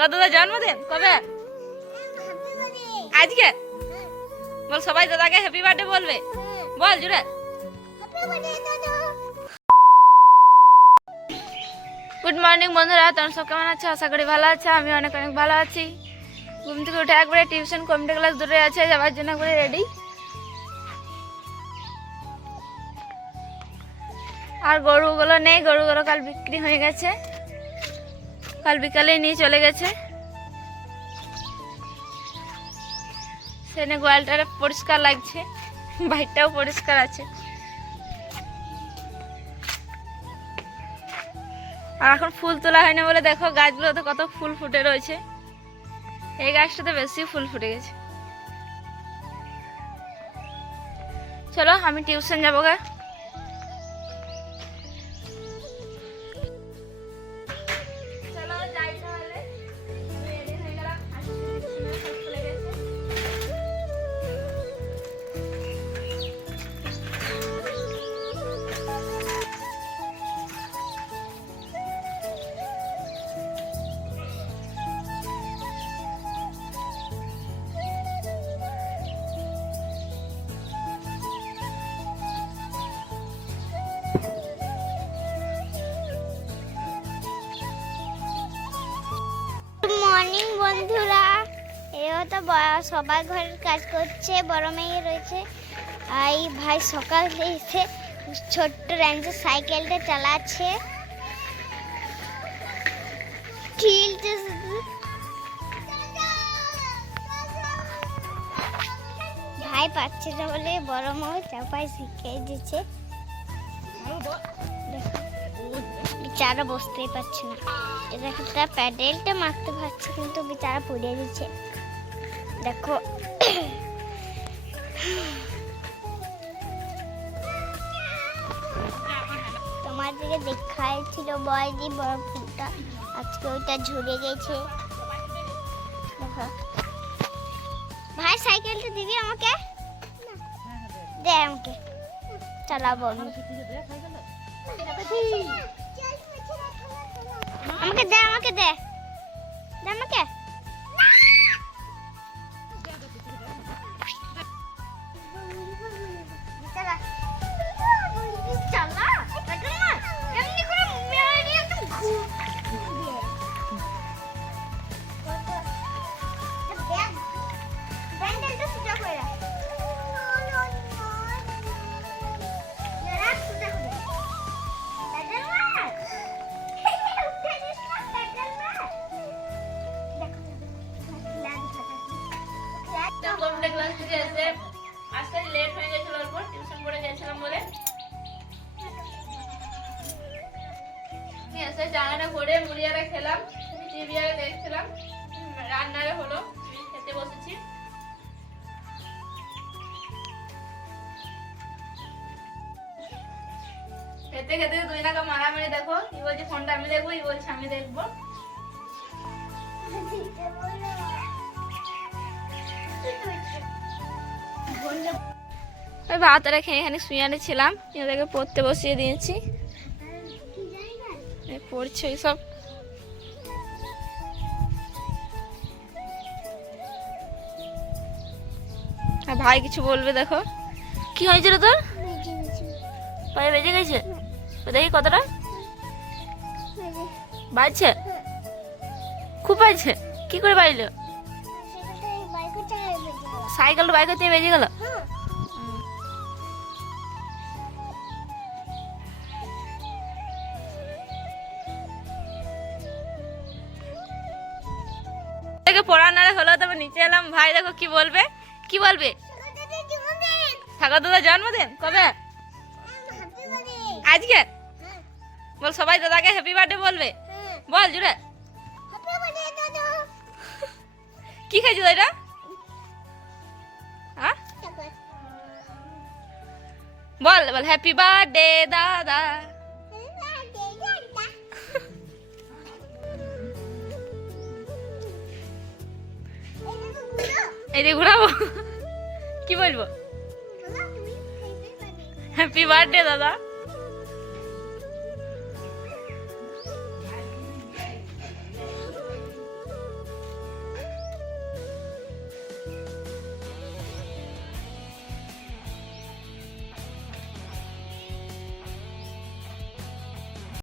সাগর দাদা জন্মদিন? কবে? আজকে? বল, সবাই দাদাকে হ্যাপি বার্থডে বলবে। বল, জুড়ে। গুড মর্নিং বন্ধুরা। তোমার সব কেমন আছো? আশা করি ভালো আছো। আমি অনেক অনেক ভালো আছি। ঘুম থেকে উঠে একবারে টিউশন কম্পিউটার ক্লাস দূরে আছে। যাওয়ার জন্য একবারে রেডি আর গরুগুলো নেই। গরুগুলো কাল বিক্রি হয়ে গেছে। কাল বিকালে নিয়ে চলে গেছে। সেনে গোয়ালটা পরিষ্কার লাগছে, বাইরটাও পরিষ্কার আছে। আর এখন ফুল তোলা হয়নি বলে দেখো গাছগুলোতে কত ফুল ফুটে রয়েছে। এই গাছটাতে বেশি ফুল ফুটে গেছে। চলো আমি টিউশন যাব গা। তো সবাই ঘরের কাজ করছে, বড় মেয়ে রয়েছে। আর এই ভাই সকাল এসে ছোট্ট রেঞ্জের সাইকেলটা চালাচ্ছে। ঠেলছে ভাই পাচ্ছে না বলে বড় মৌ চাপাই শিখিয়ে দিচ্ছে। বেচারা বসতেই পারছে না। দেখো তার প্যাডেলটা মারতে পারছে, কিন্তু বেচারা পড়ে দিচ্ছে। দেখো। তোমার দিকে দেখাইছিল বয়দি বড় ফুলটা আজকে ওইটা ঝরে গেছে। ভাই, সাইকেলটা দিবি আমাকে? দে আমাকে। চালাবো আমি আমাকে দে আমাকে দে। দে আমাকে। ক্লাস এসে আজকে লেট হয়ে গেছিল অল্প টিউশন করে গেছিলাম বলে। নিয়ে এসে চানাটা করে মুড়িয়ারা খেলাম টিভি আরে দেখছিলাম রান্নারে হলো খেতে বসেছি। খেতে খেতে দুই নাকা মারামারি দেখো কি বলছে ফোনটা আমি দেখব ই বলছে আমি দেখব। ওই ভাত রেখে এখানে শুয়ে ছিলাম। এদেরকে পড়তে বসিয়ে দিয়েছি। পড়ছে সব। ভাই কিছু বলবে দেখো। কি হয়েছিল তোর? পায়ে বেজে গেছে? দেখি কতটা। বাজছে? খুব বাজছে। কি করে বাজলো? সাইকেলটা বাইক থেকে বেজে গেল। থেকে পড়া নাড়ে হলো তবে নিচে এলাম। ভাই দেখো কি বলবে? কি বলবে? ঠাকুর দাদা জন্মদিন? কবে? আজকে? বল সবাই দাদাকে হ্যাপি বার্থডে বলবে। বল জুড়ে। কি খাইছো এটা বল বল হ্যাপি বার্থডে দাদা এই রে ঘুরাবো। কি বলব? হ্যাপি বার্থডে দাদা